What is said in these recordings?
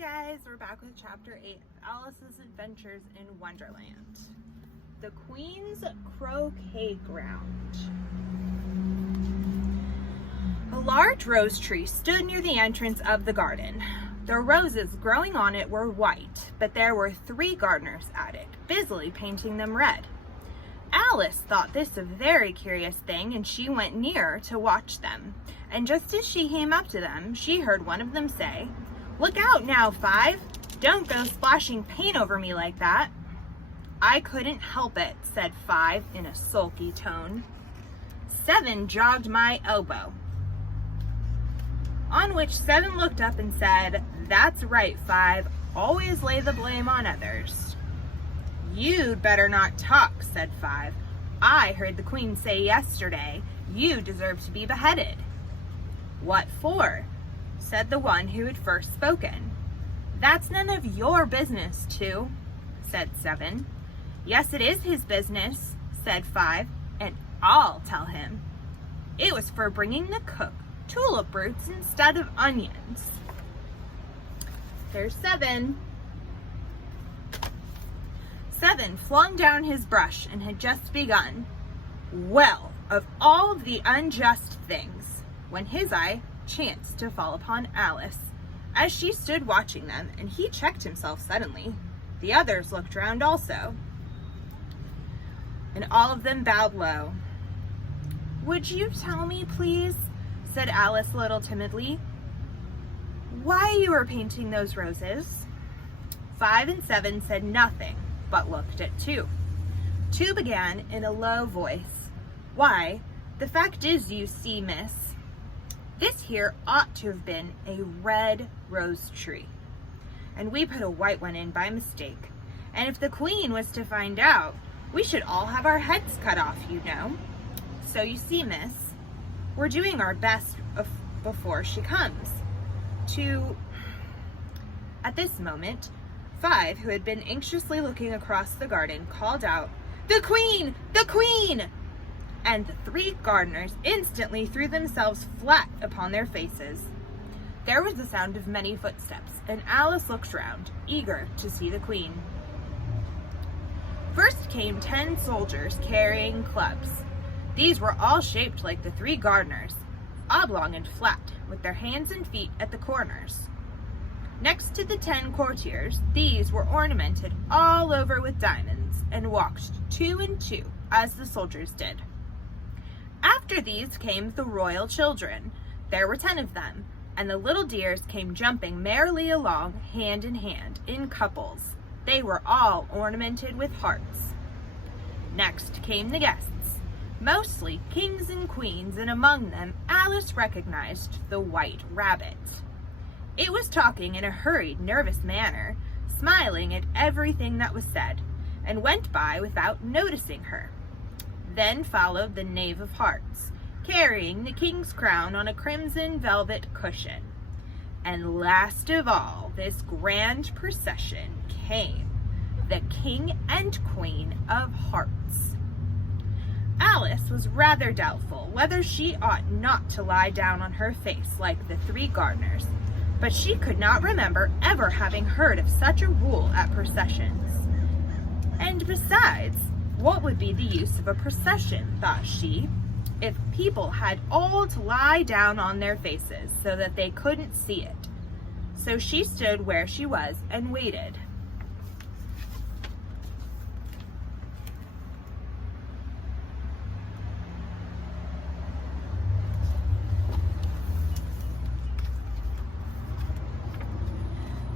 guys, we're back with chapter 8 of Alice's Adventures in Wonderland. The Queen's Croquet Ground. A large rose tree stood near the entrance of the garden. The roses growing on it were white, but there were 3 gardeners at it, busily painting them red. Alice thought this a very curious thing, and she went near to watch them. And just as she came up to them, she heard one of them say, "Look out now, 5. Don't go splashing paint over me like that." "I couldn't help it," said 5 in a sulky tone. 7 jogged my elbow. On which 7 looked up and said, "That's right, 5. Always lay the blame on others." "You'd better not talk," said 5. "I heard the Queen say yesterday, you deserve to be beheaded." "What for?" said the one who had first spoken. "That's none of your business, 2, said 7. "Yes, it is his business," said 5, "and I'll tell him. It was for bringing the cook tulip roots instead of onions." There's 7. 7 flung down his brush and had just begun. Well, of all of the unjust things, when his eye chanced to fall upon Alice, as she stood watching them, and he checked himself suddenly. The others looked round also, and all of them bowed low. "Would you tell me, please," said Alice a little timidly, "why you are painting those roses?" 5 and 7 said nothing, but looked at 2. 2 began in a low voice, "Why, the fact is, you see, miss, this here ought to have been a red rose tree, and we put a white one in by mistake. And if the Queen was to find out, we should all have our heads cut off, you know. So you see, miss, we're doing our best before she comes to..." At this moment, 5, who had been anxiously looking across the garden, called out, "The Queen! The Queen!" And the 3 gardeners instantly threw themselves flat upon their faces. There was the sound of many footsteps, and Alice looked round, eager to see the Queen. First came 10 soldiers carrying clubs. These were all shaped like the 3 gardeners, oblong and flat, with their hands and feet at the corners. Next to the 10 courtiers, these were ornamented all over with diamonds, and walked 2 and 2, as the soldiers did. After these came the royal children. There were 10 of them, and the little dears came jumping merrily along, hand in hand, in couples. They were all ornamented with hearts. Next came the guests, mostly kings and queens, and among them Alice recognized the White Rabbit. It was talking in a hurried, nervous manner, smiling at everything that was said, and went by without noticing her. Then followed the Knave of Hearts, carrying the king's crown on a crimson velvet cushion. And last of all this grand procession came the King and Queen of Hearts. Alice was rather doubtful whether she ought not to lie down on her face like the 3 gardeners, but she could not remember ever having heard of such a rule at processions. And besides, what would be the use of a procession, thought she, if people had all to lie down on their faces so that they couldn't see it? So she stood where she was and waited.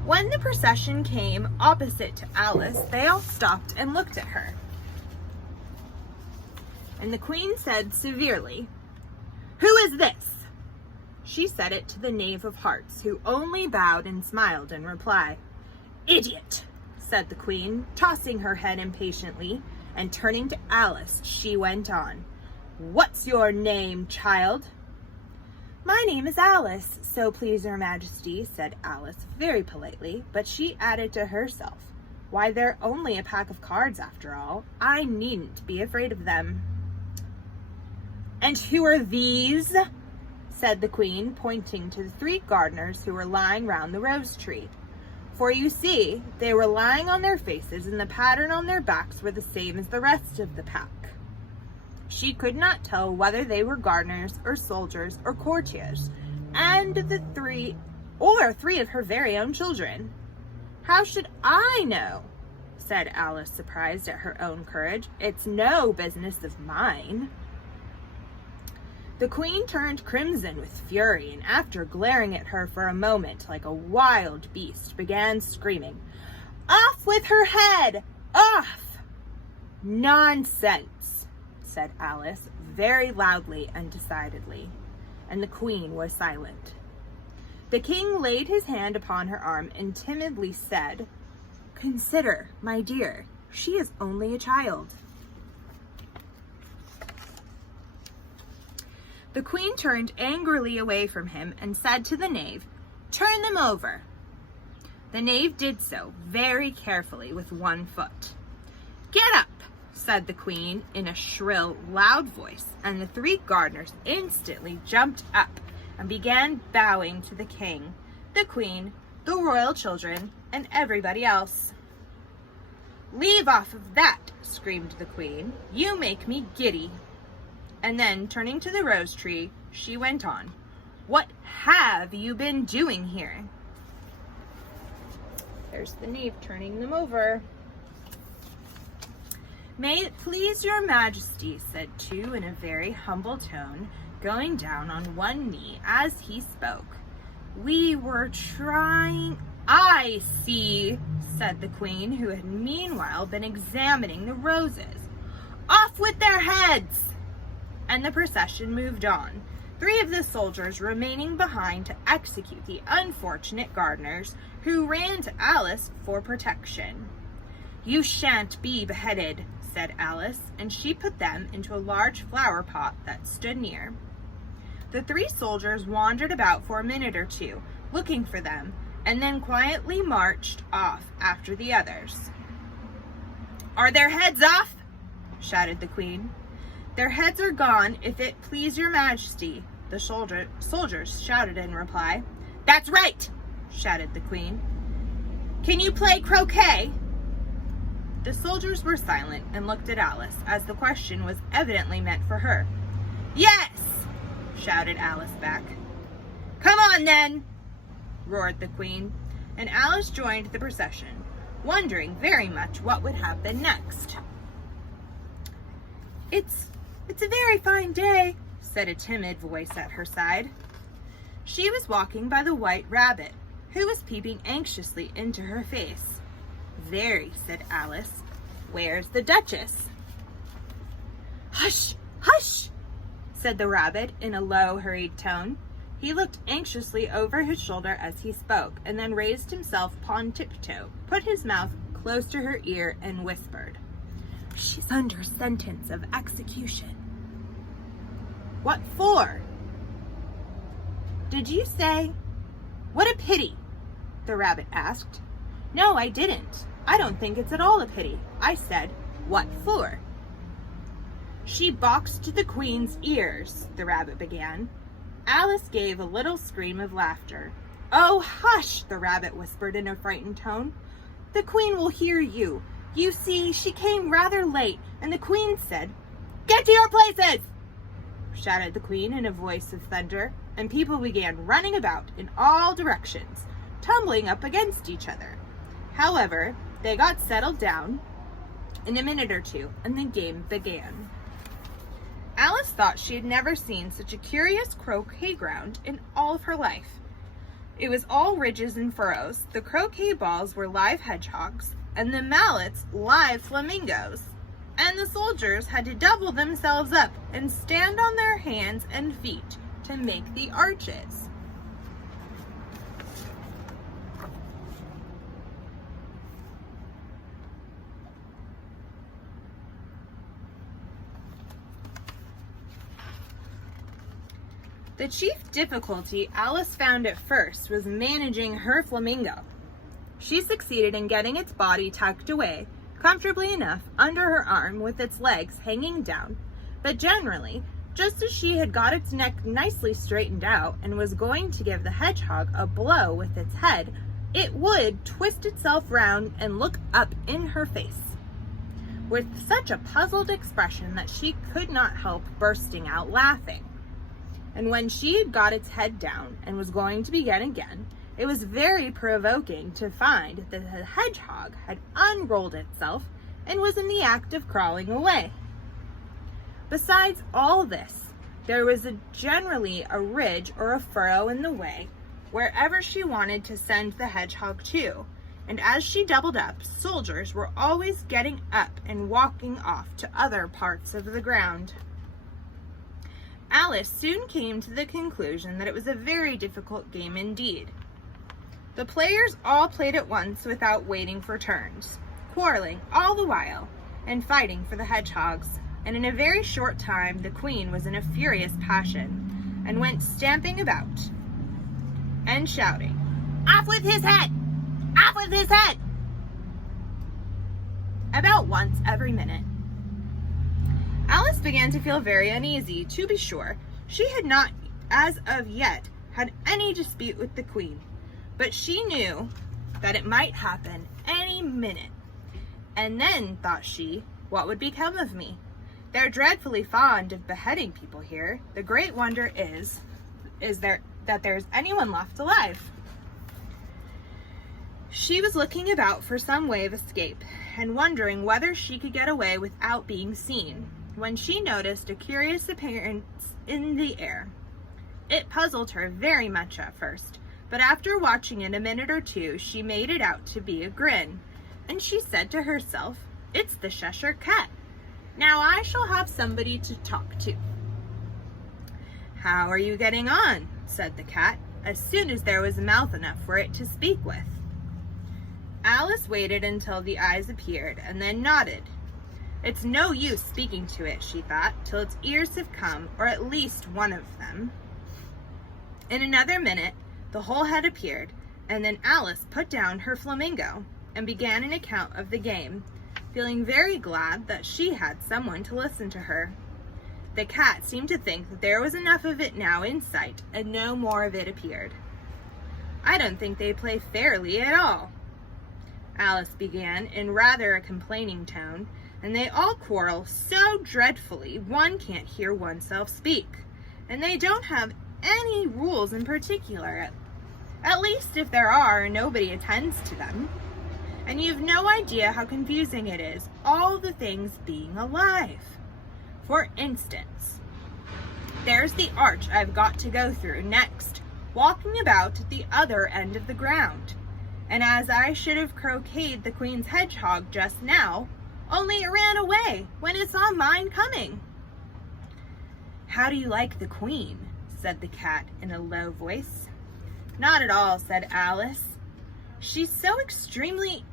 When the procession came opposite to Alice, they all stopped and looked at her. And the Queen said severely, "Who is this?" She said it to the Knave of Hearts, who only bowed and smiled in reply. "Idiot," said the Queen, tossing her head impatiently, and turning to Alice, she went on, "What's your name, child?" "My name is Alice, so please your Majesty," said Alice very politely, but she added to herself, "Why, they're only a pack of cards after all. I needn't be afraid of them." "And who are these?" said the Queen, pointing to the 3 gardeners who were lying round the rose tree. For you see, they were lying on their faces and the pattern on their backs were the same as the rest of the pack. She could not tell whether they were gardeners or soldiers or courtiers, and three of her very own children. How should I know? Said Alice, surprised at her own courage. It's no business of mine. The queen turned crimson with fury, and after glaring at her for a moment like a wild beast, began screaming, "Off with her head! Off!" "Nonsense," said Alice, very loudly and decidedly, and the queen was silent. The king laid his hand upon her arm and timidly said, "Consider, my dear, she is only a child." The queen turned angrily away from him and said to the knave, "Turn them over." The knave did so, very carefully, with one foot. "Get up," said the queen in a shrill, loud voice, and the three gardeners instantly jumped up and began bowing to the king, the queen, the royal children, and everybody else. "Leave off of that," screamed the queen. "You make me giddy." And then, turning to the rose tree, she went on, "What have you been doing here?" There's the knave turning them over. "May it please your majesty," said two in a very humble tone, going down on one knee as he spoke. "We were trying—" "I see," said the queen, who had meanwhile been examining the roses. "Off with their heads!" And the procession moved on, three of the soldiers remaining behind to execute the unfortunate gardeners, who ran to Alice for protection. "You shan't be beheaded," said Alice, and she put them into a large flower pot that stood near. The three soldiers wandered about for a minute or two, looking for them, and then quietly marched off after the others. "Are their heads off?" shouted the queen. "Their heads are gone, if it please your majesty," the soldiers shouted in reply. "That's right," shouted the queen. "Can you play croquet?" The soldiers were silent and looked at Alice, as the question was evidently meant for her. "Yes!" shouted Alice back. "Come on, then!" roared the queen, and Alice joined the procession, wondering very much what would happen next. It's a very fine day," said a timid voice at her side. She was walking by the white rabbit, who was peeping anxiously into her face. "Very," said Alice. "Where's the Duchess?" "Hush, hush," said the rabbit in a low, hurried tone. He looked anxiously over his shoulder as he spoke, and then raised himself upon tiptoe, put his mouth close to her ear, and whispered, "She's under sentence of execution." "What for?" "Did you say—" "What a pity!" the rabbit asked. "No, I didn't. I don't think it's at all a pity. I said, what for?" "She boxed the queen's ears," the rabbit began. Alice gave a little scream of laughter. "Oh, hush," the rabbit whispered in a frightened tone. "The queen will hear you. You see, she came rather late, and the queen said—" "Get to your places!" shouted the queen in a voice of thunder, and people began running about in all directions, tumbling up against each other. However, they got settled down in a minute or two, and the game began. Alice thought she had never seen such a curious croquet ground in all of her life. It was all ridges and furrows. The croquet balls were live hedgehogs, and the mallets live flamingos. And the soldiers had to double themselves up and stand on their hands and feet to make the arches. The chief difficulty Alice found at first was managing her flamingo. She succeeded in getting its body tucked away comfortably enough under her arm with its legs hanging down, but generally, just as she had got its neck nicely straightened out and was going to give the hedgehog a blow with its head, it would twist itself round and look up in her face with such a puzzled expression that she could not help bursting out laughing. And when she had got its head down and was going to begin again, it was very provoking to find that the hedgehog had unrolled itself and was in the act of crawling away. Besides all this, there was generally a ridge or a furrow in the way wherever she wanted to send the hedgehog to, and as she doubled up, soldiers were always getting up and walking off to other parts of the ground. Alice soon came to the conclusion that it was a very difficult game indeed. The players all played at once without waiting for turns, quarreling all the while, and fighting for the hedgehogs, and in a very short time the queen was in a furious passion, and went stamping about, and shouting, "Off with his head! Off with his head!" about once every minute. Alice began to feel very uneasy. To be sure, she had not, as of yet, had any dispute with the queen, but she knew that it might happen any minute. And then, thought she, what would become of me? They're dreadfully fond of beheading people here. The great wonder is that there's anyone left alive. She was looking about for some way of escape and wondering whether she could get away without being seen, when she noticed a curious appearance in the air. It puzzled her very much at first, but after watching it a minute or two, she made it out to be a grin, and she said to herself, "It's the Cheshire Cat. Now I shall have somebody to talk to." "How are you getting on?" said the cat, as soon as there was mouth enough for it to speak with. Alice waited until the eyes appeared, and then nodded. It's no use speaking to it, she thought, till its ears have come, or at least one of them. In another minute, the whole head appeared, and then Alice put down her flamingo and began an account of the game, feeling very glad that she had someone to listen to her. The cat seemed to think that there was enough of it now in sight, and no more of it appeared. "I don't think they play fairly at all," Alice began in rather a complaining tone, "and they all quarrel so dreadfully one can't hear oneself speak, and they don't have any rules in particular. At least if there are, nobody attends to them. And you've no idea how confusing it is, all the things being alive. For instance, there's the arch I've got to go through next, walking about at the other end of the ground. And as I should have croqueted the queen's hedgehog just now, only it ran away when it saw mine coming." "How do you like the queen?" said the cat in a low voice. "Not at all," said Alice. "She's so extremely—"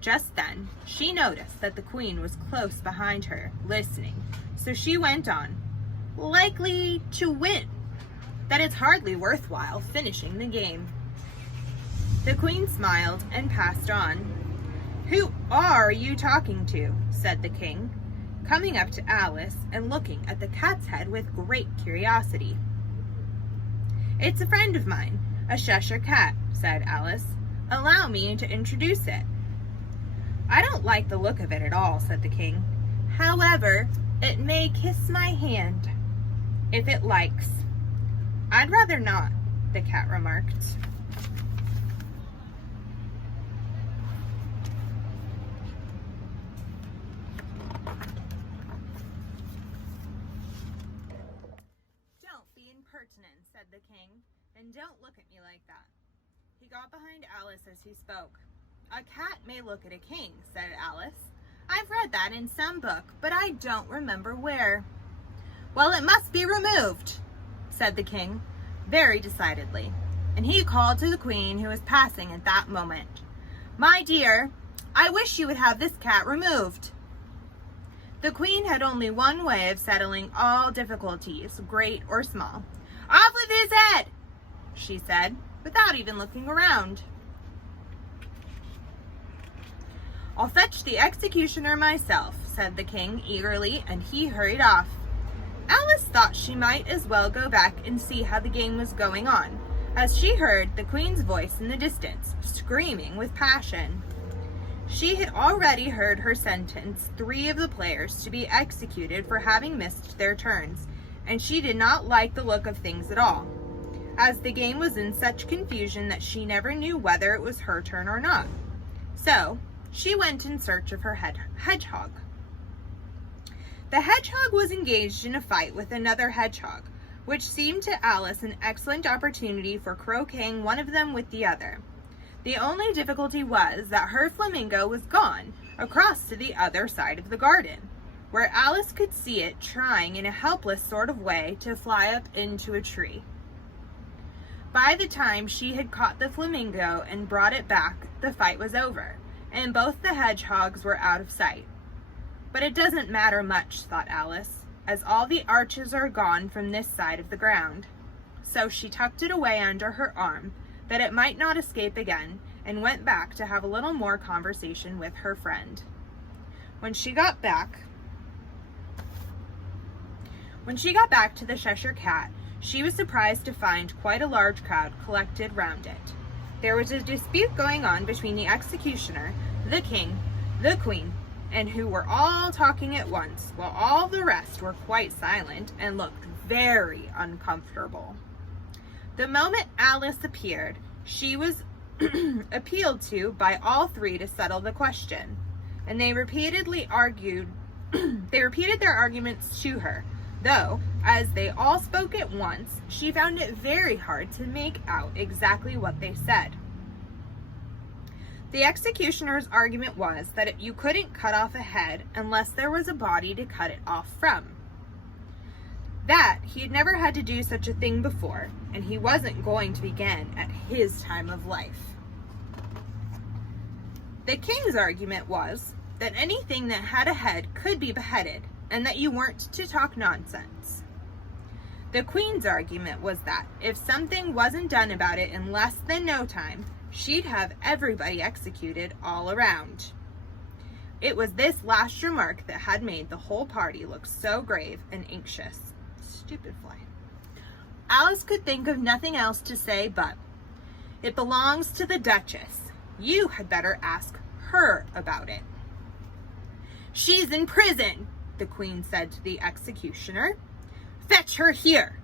Just then, she noticed that the queen was close behind her, listening, so she went on, "Likely to win, that it's hardly worthwhile finishing the game." The queen smiled and passed on. "Who are you talking to?" said the king, coming up to Alice and looking at the cat's head with great curiosity. "It's a friend of mine, a Cheshire Cat," said Alice. "Allow me to introduce it." "I don't like the look of it at all," said the king. "However, it may kiss my hand, if it likes." "I'd rather not," the cat remarked. "Don't be impertinent," said the king, "and don't look at me like that." He got behind Alice as he spoke. "A cat may look at a king," said Alice. "I've read that in some book, but I don't remember where." "Well, it must be removed," said the king, very decidedly, and he called to the queen, who was passing at that moment. "My dear, I wish you would have this cat removed." The queen had only one way of settling all difficulties, great or small. "Off with his head," she said, without even looking around. "I'll fetch the executioner myself," said the king eagerly, and he hurried off. Alice thought she might as well go back and see how the game was going on, as she heard the queen's voice in the distance, screaming with passion. She had already heard her sentence 3 of the players to be executed for having missed their turns, and she did not like the look of things at all, as the game was in such confusion that she never knew whether it was her turn or not. So, she went in search of her hedgehog. The hedgehog was engaged in a fight with another hedgehog, which seemed to Alice an excellent opportunity for croqueting one of them with the other. The only difficulty was that her flamingo was gone across to the other side of the garden, where Alice could see it trying in a helpless sort of way to fly up into a tree. By the time she had caught the flamingo and brought it back, the fight was over, and both the hedgehogs were out of sight. But it doesn't matter much, thought Alice, as all the arches are gone from this side of the ground. So she tucked it away under her arm, that it might not escape again, and went back to have a little more conversation with her friend. When she got back to the Cheshire Cat, she was surprised to find quite a large crowd collected round it. There was a dispute going on between the executioner, the king, the queen, and who were all talking at once, while all the rest were quite silent and looked very uncomfortable. The moment Alice appeared, she was appealed to by all 3 to settle the question, and they repeated their arguments to her, though, as they all spoke at once, she found it very hard to make out exactly what they said. The executioner's argument was that you couldn't cut off a head unless there was a body to cut it off from. That he had never had to do such a thing before, and he wasn't going to begin at his time of life. The king's argument was that anything that had a head could be beheaded, and that you weren't to talk nonsense. The queen's argument was that if something wasn't done about it in less than no time, she'd have everybody executed all around. It was this last remark that had made the whole party look so grave and anxious. Stupid fly. Alice could think of nothing else to say but, "It belongs to the Duchess. You had better ask her about it." "She's in prison," the queen said to the executioner. "Fetch her here."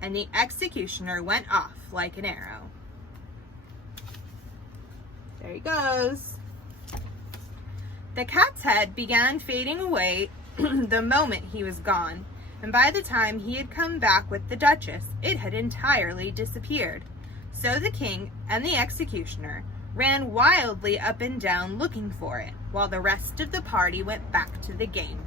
And the executioner went off like an arrow. There he goes. The cat's head began fading away the moment he was gone, and by the time he had come back with the Duchess, it had entirely disappeared. So the king and the executioner ran wildly up and down looking for it, while the rest of the party went back to the game.